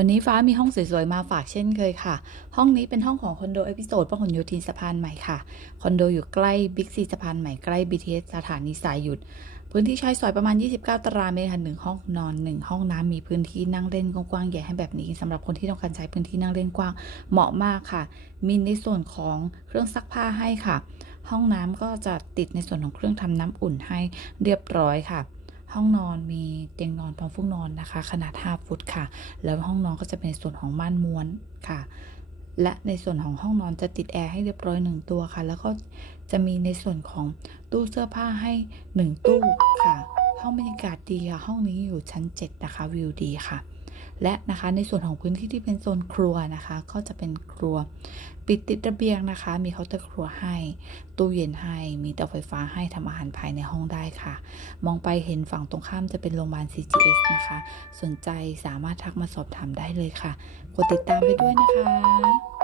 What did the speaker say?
วันนี้ฟ้ามีห้องสวยๆ มาฝากเช่นเคยค่ะ ห้องนี้เป็นห้องของคอนโดเอพิโซดพหลโยธินสะพานใหม่ค่ะ คอนโดอยู่ใกล้บิ๊กซีสะพานใหม่ใกล้ BTS สถานีสายหยุด พื้นที่ใช้สอยประมาณ 29 ตารางเมตรค่ะหนึ่งห้องนอนหนึ่งห้องน้ำมีพื้นที่นั่งเล่นกว้างๆใหญ่ให้แบบนี้สำหรับคนที่ต้องการใช้พื้นที่นั่งเล่นกว้างเหมาะมากค่ะ มีในส่วนของเครื่องซักผ้าให้ค่ะ ห้องน้ำก็จะติดในส่วนของเครื่องทำน้ำอุ่นให้เรียบร้อยค่ะ ห้องนอนมีเตียงนอนพร้อมฟูกนอนนะคะ ขนาด 5 ฟุตค่ะ แล้วห้องนอนก็จะเป็นส่วนของม่านม้วนค่ะ และในส่วนของห้องนอนจะติดแอร์ให้เรียบร้อยหนึ่งตัวค่ะ แล้วก็จะมีในส่วนของตู้เสื้อผ้าให้หนึ่งตู้ค่ะ ห้องบรรยากาศดีค่ะ ห้องนี้อยู่ชั้น 7 นะคะ วิวดีค่ะและนะคะในส่วนของพื้นที่ที่เป็นโซนครัวนะคะ ก็จะเป็นครัว ปิดติดระเบียงนะคะ มีเคาน์เตอร์ครัวให้ ตู้เย็นให้ มีเตาไฟฟ้าให้ทำอาหารภายในห้องได้ค่ะ มองไปเห็นฝั่งตรงข้ามจะเป็นโรงพยาบาล CGS นะคะ สนใจสามารถทักมาสอบถามได้เลยค่ะ กดติดตามไปด้วยนะคะ